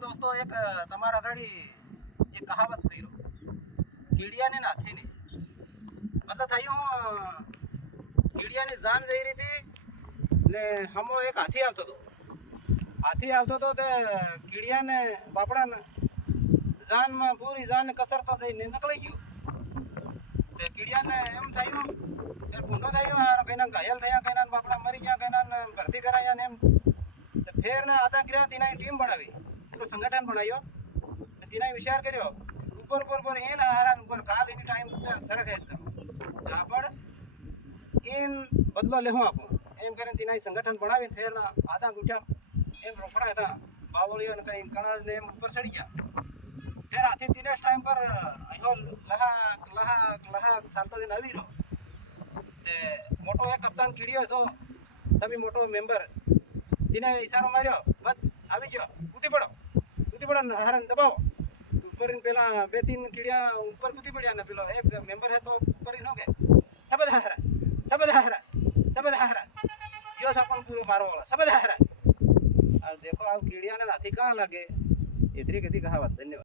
देखो दोस्तों, एक तमारा अगाड़ी एक कहावत कही कीड़िया ने हाथी ने मतलब था यूं कीड़िया ने जान जई रही थी ने हमो एक हाथी आवतो तो ते कीड़िया ने बापड़ा ने जान में पूरी जान ने कसर तो जई निकली गयो। ते कीड़िया ने एम थायो यार भूंडो थायो हार कईना घायल थया कईना बापड़ा मरी गया कईना भर्ती कराया ने एम ते फेर ने आधा किया तीना टीम बनावी तो संगठन बनायो तीना विचार करियो ऊपर ऊपर पर एन हारा ऊपर काल एनी टाइम सरक है इसका जहां पर इन बदलो लेहू आपो एम करे तीना संगठन बनावी फेर ना आधा गुठा एम रोकड़ा था बावलियो ने कई कणाज ने ऊपर चढ़ी गया। फिर हाथी तीने टाइम पर अयो लहा लहा लहा सालतो दिन आवी रो ते मोटो एक कप्तान कीड़ियो तो सभी मोटो मेंबर तीने इशारो मारियो बस आवी गयो कूदी पड़ो हारन दबाओ ऊपर इन पेला बे तीन कीड़िया ऊपर कूदी पड़िया ने पेलो एक मेंबर है तो ऊपर इन हो गए सबद हारा यो सरपंच पूरो मारो वाला सबद हारा। अब देखो अब कीड़िया ने हाथी कहाँ लगे इतनी कहावत। धन्यवाद।